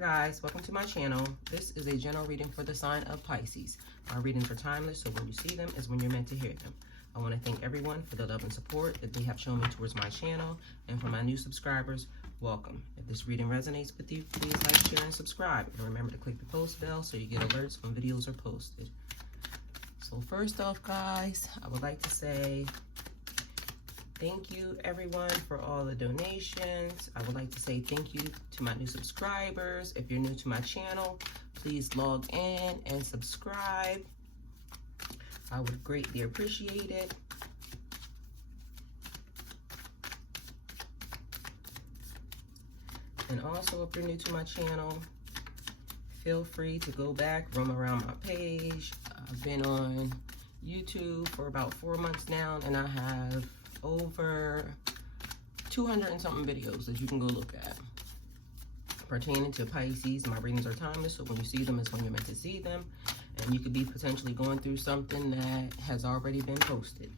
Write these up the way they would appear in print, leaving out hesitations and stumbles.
guys, welcome to my channel. This is a general reading for the sign of Pisces. My readings are timeless, so when you see them is when you're meant to hear them. I want to thank everyone for the love and support that they have shown me towards my channel, and for my new subscribers, welcome. If this reading resonates with you, please like, share, and subscribe. And remember to click the post bell so you get alerts when videos are posted. So first off, guys, I would like to say thank you, everyone, for all the donations. I would like to say thank you to my new subscribers. If you're new to my channel, please log in and subscribe. I would greatly appreciate it. And also, if you're new to my channel, feel free to go back, roam around my page. I've been on YouTube for about 4 months now, and I have over 200 and something videos that you can go look at pertaining to Pisces. My readings are timeless, so when you see them is when you're meant to see them, and you could be potentially going through something that has already been posted.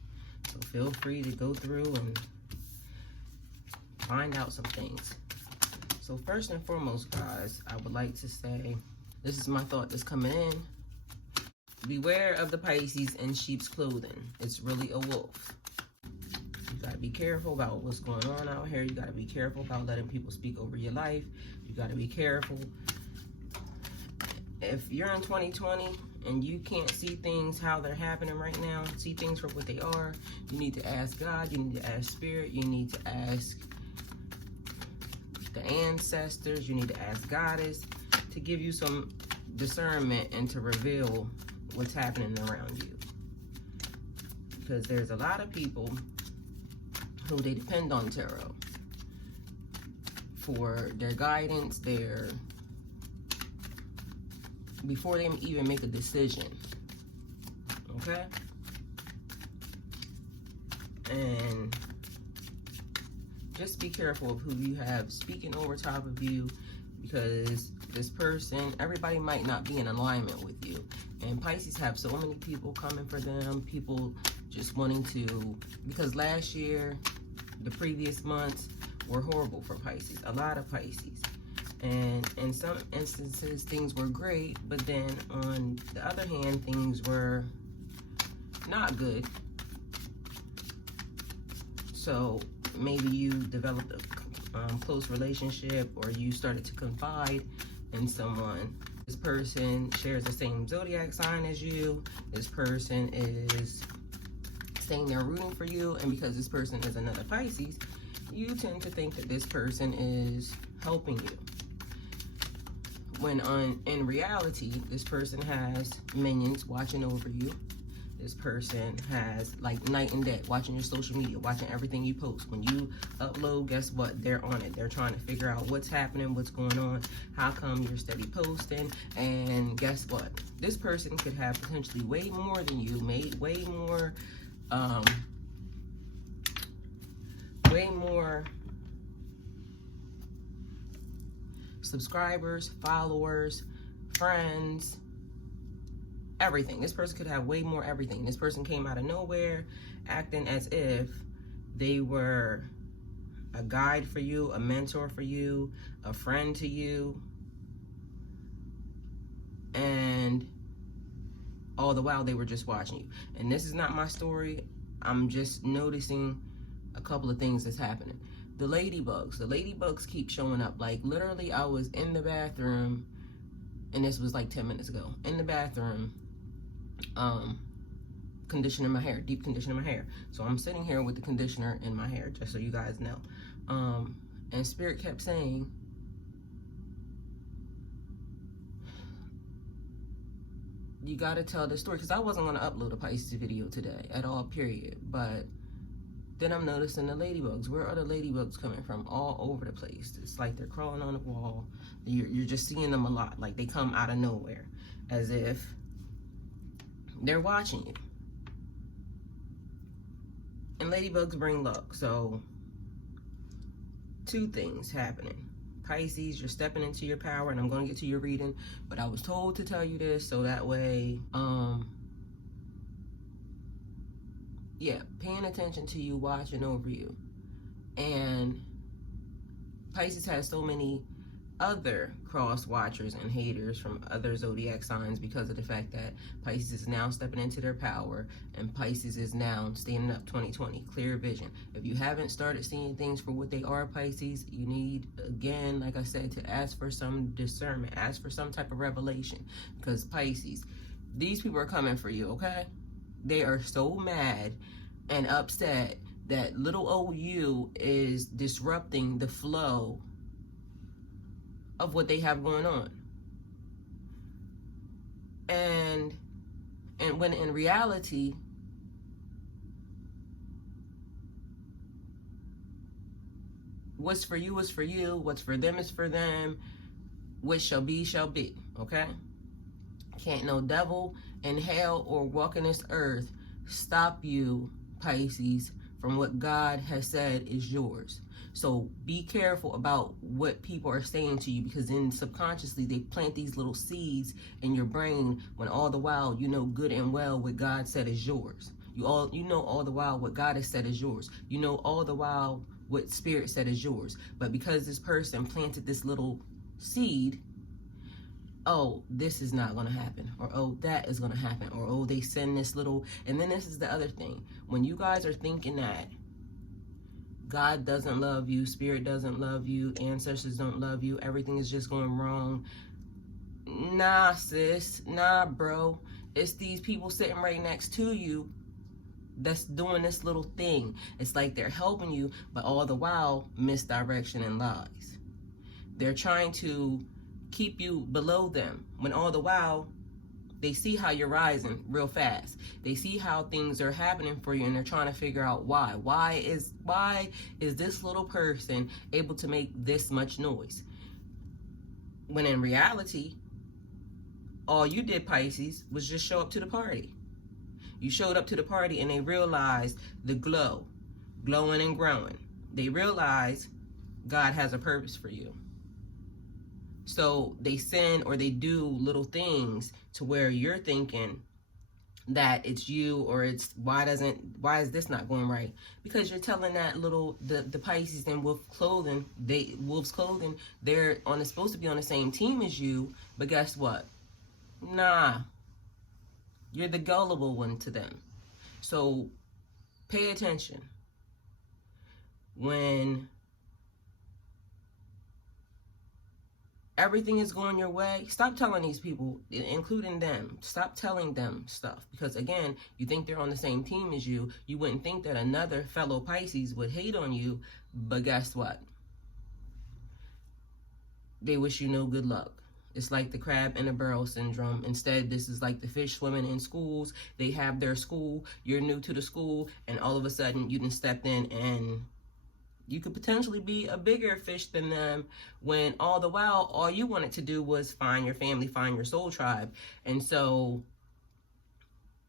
So feel free to go through and find out some things. So first and foremost, guys, I would like to say, this is my thought that's coming in. Beware of the Pisces in sheep's clothing. It's really a wolf. You gotta be careful about what's going on out here. You gotta be careful about letting people speak over your life. You gotta be careful. If you're in 2020 and you can't see things how they're happening right now, see things for what they are, you need to ask God, you need to ask Spirit, you need to ask the ancestors, you need to ask Goddess to give you some discernment and to reveal what's happening around you. Because there's a lot of people who they depend on tarot for their guidance, before they even make a decision, okay? And just be careful of who you have speaking over top of you, because this person, everybody might not be in alignment with you. And Pisces have so many people coming for them, people just wanting to, because last year, the previous months were horrible for Pisces, a lot of Pisces. And in some instances, things were great, but then on the other hand, things were not good. So maybe you developed a close relationship, or you started to confide in someone. This person shares the same zodiac sign as you. This person is saying they're rooting for you, and because this person is another Pisces, you tend to think that this person is helping you. When in reality, this person has minions watching over you. This person has, like, night and day, watching your social media, watching everything you post. When you upload, guess what? They're on it. They're trying to figure out what's happening, what's going on, how come you're steady posting. And guess what? This person could have potentially way more than you, way more subscribers, followers, friends, everything. This person could have way more everything. This person came out of nowhere acting as if they were a guide for you, a mentor for you, a friend to you, and all the while they were just watching you. And this is not my story. I'm just noticing a couple of things that's happening. The ladybugs keep showing up. Like, literally, I was in the bathroom, and this was like 10 minutes ago, in the bathroom, conditioning my hair, deep conditioning my hair. So I'm sitting here with the conditioner in my hair, just so you guys know. And Spirit kept saying, you got to tell the story, because I wasn't going to upload a Pisces video today at all, period. But then I'm noticing the ladybugs. Where are the ladybugs coming from? All over the place. It's like they're crawling on the wall. You're just seeing them a lot. Like, they come out of nowhere, as if they're watching you. And ladybugs bring luck. So, two things happening. Pisces, you're stepping into your power, and I'm going to get to your reading, but I was told to tell you this so that way, yeah, paying attention to you, watching over you. And Pisces has so many other cross watchers and haters from other zodiac signs, because of the fact that Pisces is now stepping into their power, and Pisces is now standing up 2020, clear vision. If you haven't started seeing things for what they are, Pisces, you need, again, like I said, to ask for some discernment, ask for some type of revelation, because Pisces, these people are coming for you, okay? They are so mad and upset that little old you is disrupting the flow of what they have going on. And when in reality, what's for you is for you, what's for them is for them, what shall be, okay? Can't no devil in hell or walking this earth stop you, Pisces, from what God has said is yours. So be careful about what people are saying to you, because then subconsciously they plant these little seeds in your brain, when all the while you know good and well what God said is yours. You know all the while what God has said is yours. You know all the while what Spirit said is yours. But because this person planted this little seed, oh, this is not going to happen, or oh, that is going to happen, or oh, they send this little. And then this is the other thing. When you guys are thinking that God doesn't love you, Spirit doesn't love you, ancestors don't love you, everything is just going wrong. Nah, sis. Nah, bro. It's these people sitting right next to you that's doing this little thing. It's like they're helping you, but all the while, misdirection and lies. They're trying to keep you below them, when all the while, they see how you're rising real fast. They see how things are happening for you, and they're trying to figure out why. Why is this little person able to make this much noise? When in reality, all you did, Pisces, was just show up to the party. You showed up to the party and they realized the glow, glowing and growing. They realize God has a purpose for you. So they send or they do little things to where you're thinking that it's you, or it's why is this not going right? Because you're telling that little the Pisces in wolf's clothing, they're supposed to be on the same team as you, but guess what? Nah. You're the gullible one to them. So pay attention. When everything is going your way, stop telling these people, including them, stop telling them stuff. Because again, you think they're on the same team as you. You wouldn't think that another fellow Pisces would hate on you, but guess what? They wish you no good luck. It's like the crab in a barrel syndrome. Instead, this is like the fish swimming in schools. They have their school, you're new to the school, and all of a sudden you done stepped in and you could potentially be a bigger fish than them, when all the while, all you wanted to do was find your family, find your soul tribe. And so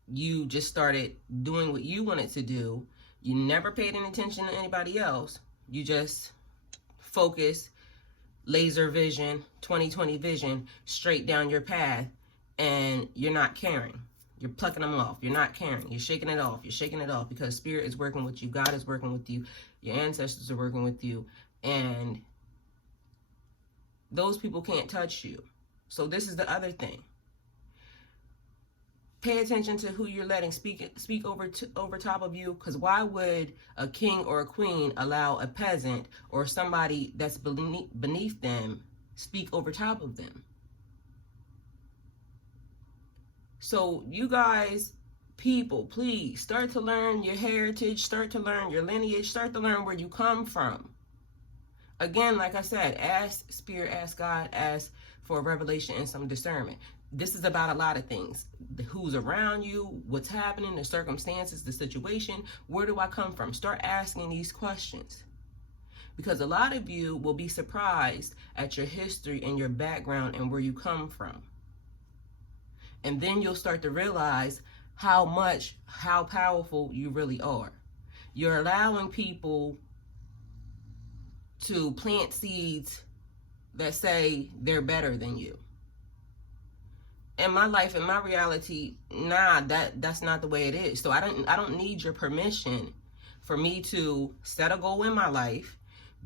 you just started doing what you wanted to do. You never paid any attention to anybody else. You just focused, laser vision, 2020 vision, straight down your path, and you're not caring. You're plucking them off. You're not caring. You're shaking it off. You're shaking it off because Spirit is working with you. God is working with you. Your ancestors are working with you. And those people can't touch you. So this is the other thing. Pay attention to who you're letting speak over top of you, because why would a king or a queen allow a peasant or somebody that's beneath them speak over top of them? So you guys, people, please start to learn your heritage, start to learn your lineage, start to learn where you come from. Again, like I said, ask Spirit, ask God, ask for a revelation and some discernment. This is about a lot of things. Who's around you, what's happening, the circumstances, the situation. Where do I come from? Start asking these questions. Because a lot of you will be surprised at your history and your background and where you come from. And then you'll start to realize how powerful you really are. You're allowing people to plant seeds that say they're better than you. In my life, in my reality, nah, that's not the way it is. So I don't need your permission for me to set a goal in my life,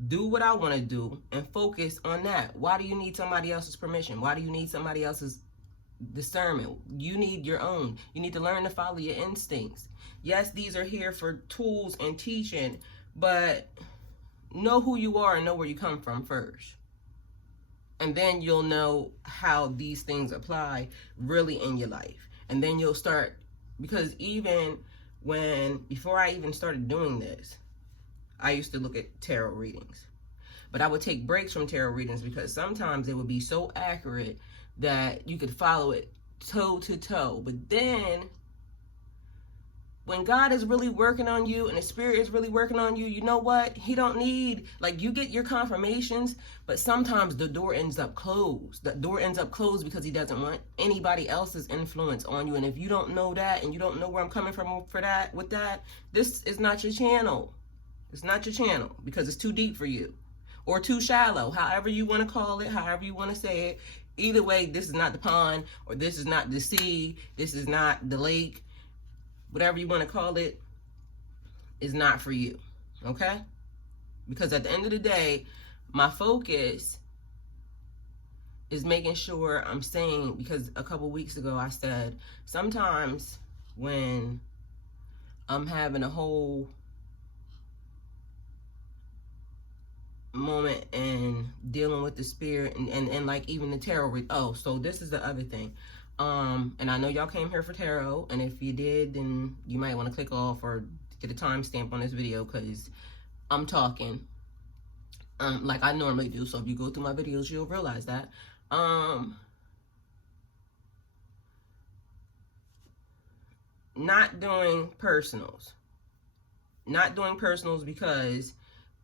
Do what I want to do and focus on that. Why do you need somebody else's permission? Why do you need somebody else's discernment? You need your own. You need to learn to follow your instincts. Yes, these are here for tools and teaching, but know who you are and know where you come from first. And then you'll know how these things apply really in your life. And then you'll start, because even before I even started doing this, I used to look at tarot readings. But I would take breaks from tarot readings because sometimes it would be so accurate that you could follow it toe to toe. But then when God is really working on you and the Spirit is really working on you, you know what? He don't need, like, you get your confirmations, but sometimes the door ends up closed. The door ends up closed because he doesn't want anybody else's influence on you. And if you don't know that and you don't know where I'm coming from with that, this is not your channel. It's not your channel because it's too deep for you or too shallow, however you want to call it, however you want to say it. Either way, this is not the pond, or this is not the sea, this is not the lake. Whatever you want to call it is not for you, okay? Because at the end of the day, my focus is making sure I'm saying, because a couple weeks ago I said, sometimes when I'm having a whole moment and dealing with the Spirit and like even the tarot so this is the other thing. And I know y'all came here for tarot, and if you did, then you might want to click off or get a timestamp on this video because I'm talking like I normally do. So if you go through my videos, you'll realize that. Not doing personals. Not doing personals because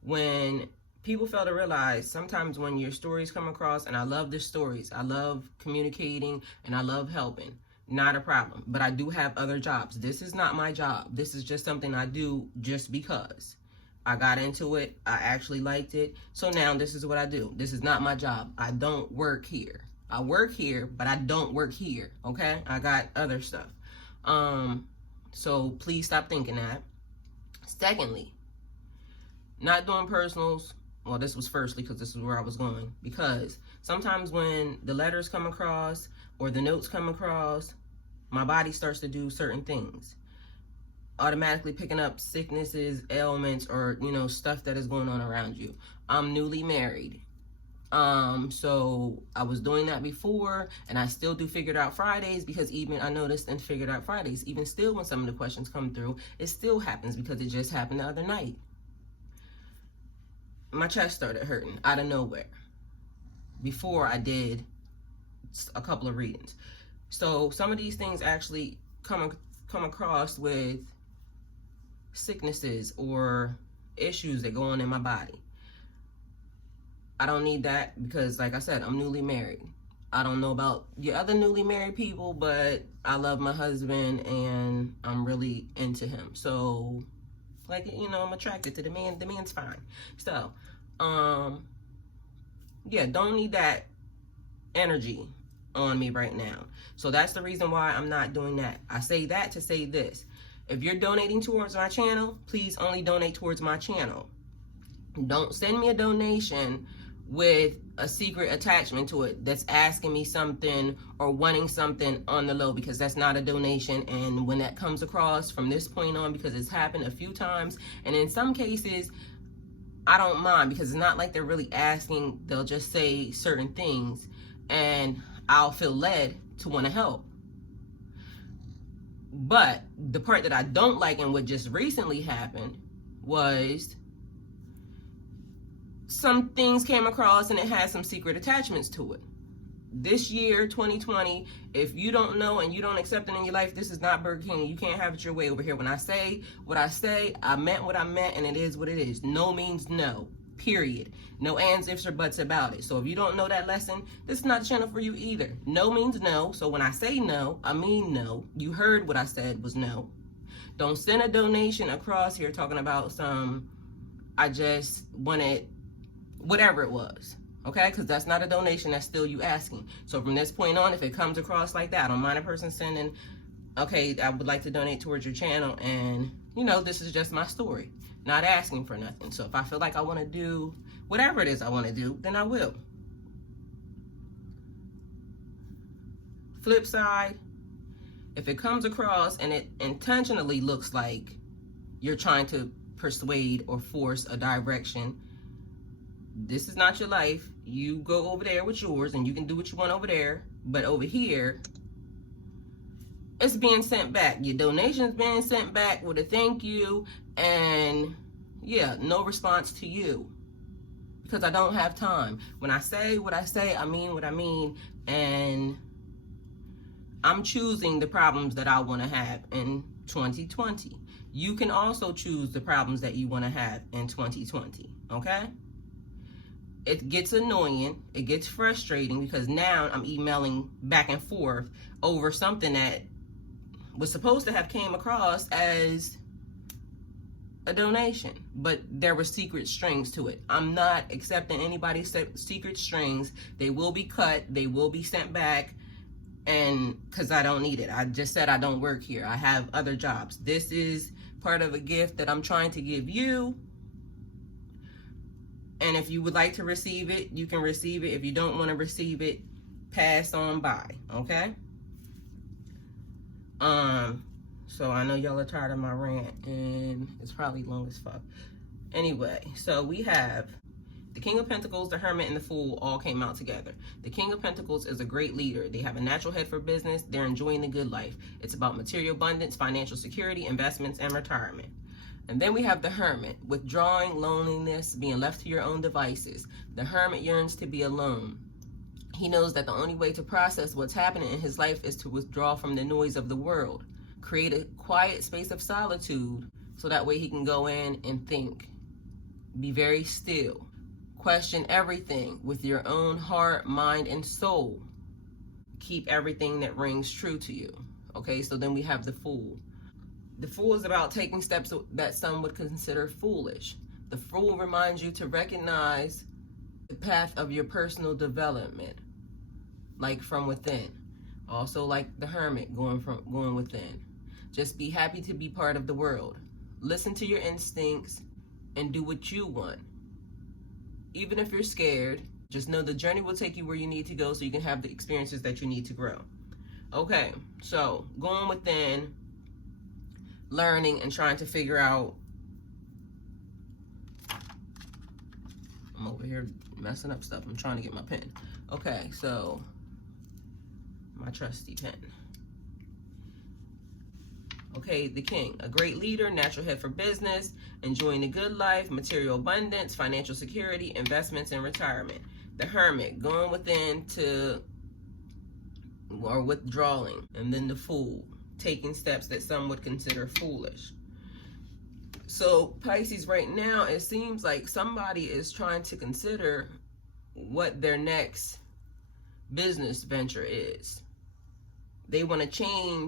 when people fail to realize, sometimes when your stories come across, and I love the stories, I love communicating, and I love helping, not a problem. But I do have other jobs. This is not my job. This is just something I do just because. I got into it. I actually liked it. So now this is what I do. This is not my job. I don't work here. I work here, but I don't work here, okay? I got other stuff. So please stop thinking that. Secondly, not doing personals. Well, this was firstly because this is where I was going. Because sometimes when the letters come across or the notes come across, my body starts to do certain things. Automatically picking up sicknesses, ailments, or, stuff that is going on around you. I'm newly married. So I was doing that before, and I still do Figured Out Fridays because even I noticed in Figured Out Fridays, even still when some of the questions come through, it still happens because it just happened the other night. My chest started hurting out of nowhere before I did a couple of readings. So some of these things actually come across with sicknesses or issues that go on in my body. I don't need that because, like I said, I'm newly married. I don't know about your other newly married people, but I love my husband and I'm really into him. So, like, I'm attracted to the man. The man's fine. So, yeah, don't need that energy on me right now. So that's the reason why I'm not doing that. I say that to say this. If you're donating towards my channel, please only donate towards my channel. Don't send me a donation with a secret attachment to it that's asking me something or wanting something on the low, because that's not a donation. And when that comes across from this point on, because it's happened a few times, and in some cases I don't mind because it's not like they're really asking. They'll just say certain things and I'll feel led to want to help. But the part that I don't like and what just recently happened was some things came across and it had some secret attachments to it. This year, 2020, if you don't know and you don't accept it in your life, this is not Burger King. You can't have it your way over here. When I say what I say, I meant what I meant, and it is what it is. No means no, period. No ands, ifs, or buts about it. So if you don't know that lesson, this is not the channel for you either. No means no. So when I say no, I mean no. You heard what I said was no. Don't send a donation across here talking about I just wanted whatever it was. Okay, because that's not a donation, that's still you asking. So from this point on, if it comes across like that, I don't mind a person sending, okay, I would like to donate towards your channel, and this is just my story, not asking for nothing. So if I feel like I want to do whatever it is I want to do, then I will. Flip side, if it comes across and it intentionally looks like you're trying to persuade or force a direction, this is not your life. You go over there with yours and you can do what you want over there, but over here, it's being sent back. Your donation's being sent back with a thank you, and yeah, no response to you, because I don't have time. When I say what I say, I mean what I mean, and I'm choosing the problems that I want to have in 2020. You can also choose the problems that you want to have in 2020, okay? It gets annoying, it gets frustrating, because now I'm emailing back and forth over something that was supposed to have came across as a donation, but there were secret strings to it. I'm not accepting anybody's secret strings. They will be cut, they will be sent back, and because I don't need it. I just said I don't work here. I have other jobs. This is part of a gift that I'm trying to give you. And if you would like to receive it, you can receive it. If you don't want to receive it, pass on by, okay? So I know y'all are tired of my rant, and it's probably long as fuck. Anyway, so we have the King of Pentacles, the Hermit, and the Fool all came out together. The King of Pentacles is a great leader. They have a natural head for business. They're enjoying the good life. It's about material abundance, financial security, investments, and retirement. And then we have the Hermit, withdrawing, loneliness, being left to your own devices. The Hermit yearns to be alone. He knows that the only way to process what's happening in his life is to withdraw from the noise of the world. Create a quiet space of solitude so that way he can go in and think. Be very still. Question everything with your own heart, mind, and soul. Keep everything that rings true to you. Okay, so then we have the Fool. The Fool is about taking steps that some would consider foolish. The Fool reminds you to recognize the path of your personal development, like from within. Also like the Hermit, going within. Just be happy to be part of the world. Listen to your instincts and do what you want. Even if you're scared, just know the journey will take you where you need to go so you can have the experiences that you need to grow. Okay, so going within, learning, and trying to figure out. I'm over here messing up stuff. I'm trying to get my pen. Okay, so my trusty pen. Okay, the King, a great leader, natural head for business, enjoying the good life, material abundance, financial security, investments, and retirement. The Hermit, going within to, or withdrawing. And then the Fool, taking steps that some would consider foolish. So Pisces, right now, it seems like somebody is trying to consider what their next business venture is. They want to change